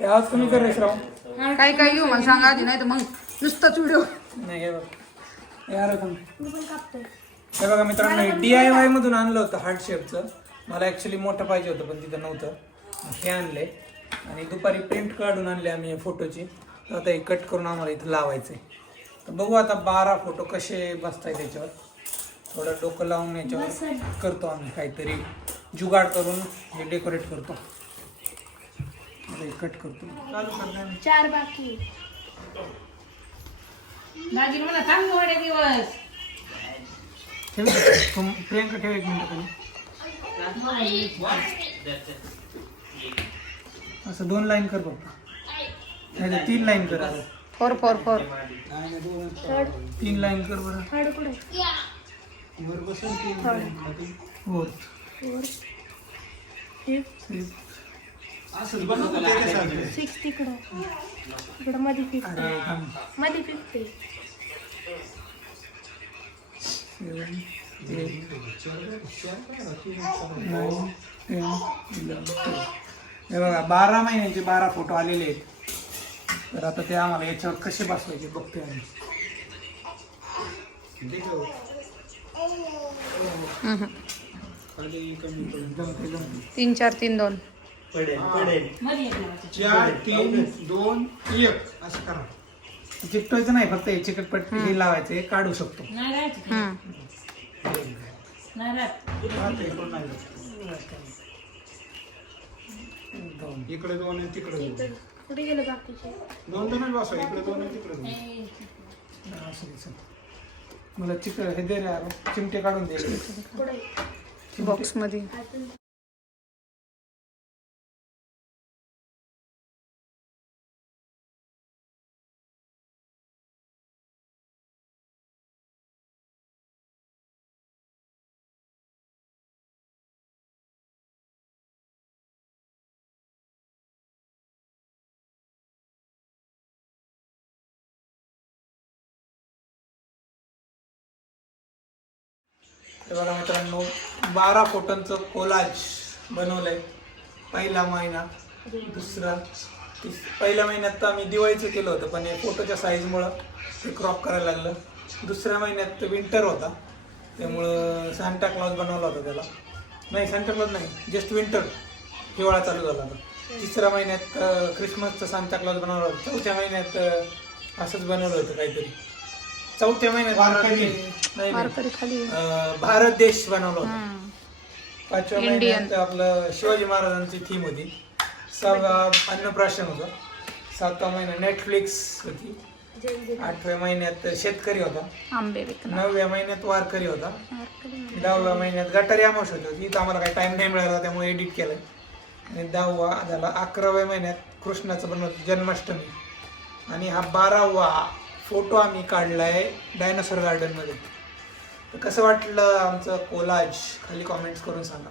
हे आज कमी कर रे श्राव काय काय घेऊ मला सांगा आधी नाही तर मग नुसताच व्हिडिओ नाही हे बघ. यार हे बघा मित्रांनो डी आय वाय मधून आणलं होतं हार्ट शेपचं मला ऍक्च्युली मोठं पाहिजे होतं पण तिथं नव्हतं. मग हे आणले. आणि दुपारी प्रिंट काढून आणले आम्ही फोटोची तर आता हे कट करून आम्हाला इथं लावायचं आहे तर बघू आता बारा फोटो कसे बसताय त्याच्यावर थोडं डोकं लावून याच्यावर करतो आम्ही काहीतरी. जुगाड करून हे डेकोरेट करतो. कट करतो. चालू आम्ही. चार बाकी. दाजीने म्हणा चांगलं वाडे दिवस. ठेव इथं. तुम- प्रियंका ठेव एक मिनिट खाली. असं दोन लाईन कर बघ नाही तर तीन लाईन कर आता. Four four four. थर्ड. तीन लाईन कर बरं. थर्ड कुठे? हो फोर फिफ्थ सिक्स तिकडं. इकडं मध्ये. मध्ये. हे बघा बारा महिन्याचे बारा फोटो आलेले आहेत. तर आता ते आम्हाला याच्यावर कसे बसवायचे बघतोय आम्ही. तीन चार तीन दोन. मध्ये एक लावायचं. चार तीन दोन एक. असं करा. चिकटवायचं नाही फक्त हे चिकटपट हे. लावायचं हे काढू शकतो. नाही राहायचं हम्म. नाही राहत दोन. इकडे दोन आहे तिकडे दोन. इकडं कुठे गेलं बाकीचे? दोन जण बसवा इकडे दोन आहे तिकडे दोन. असं दे, चल. मला चिक हे दे रे यार चिमटे काढून दे. बॉक्समध्ये. हे बघा मित्रांनो बारा फोटोंचं कोलाज बनवलंय. पहिला महिना दुसरा तिस पहिल्या महिन्यात तर आम्ही दिवाळीचं केलं होतं पण हे फोटोच्या साईजमुळं ते क्रॉप करायला लागलं. दुसऱ्या महिन्यात विंटर होता त्यामुळं सांता क्लॉज बनवला होता त्याला. नाही सांता क्लॉज नाही जस्ट विंटर हिवाळा चालू झाला होता. तिसऱ्या महिन्यात अं, ख्रिसमसचा सांता क्लॉज बनवला होता. चौथ्या महिन्यात असंच बनवलं होतं काहीतरी. चौथ्या महिन्यात. नाही, नाही. वारकरी खाली. अं, भारत देश बनवला होता. हम्म. पाचव्या Indian. महिन्यात आपलं शिवाजी महाराजांची थीम होती. सहावा अन्नप्राशन होतं. सातवा महिना नेटफ्लिक्स होती. आठव्या महिन्यात शेतकरी होता. आंबे विकणार. नवव्या महिन्यात वारकरी होता. वारकरी. दहाव्या महिन्यात गटारी अमावश होती. इथं आम्हाला काही टाइम नाही मिळाला त्यामुळे एडिट केलंय. आणि दहावा झाला अकराव्या महिन्यात कृष्णाचं बनवत जन्माष्टमी. आणि हा बारावा फोटो आम्ही काढलाय डायनासोर गार्डनमध्ये तर कसं वाटलं आमचं कोलाज खाली कॉमेंट्स करून सांगा.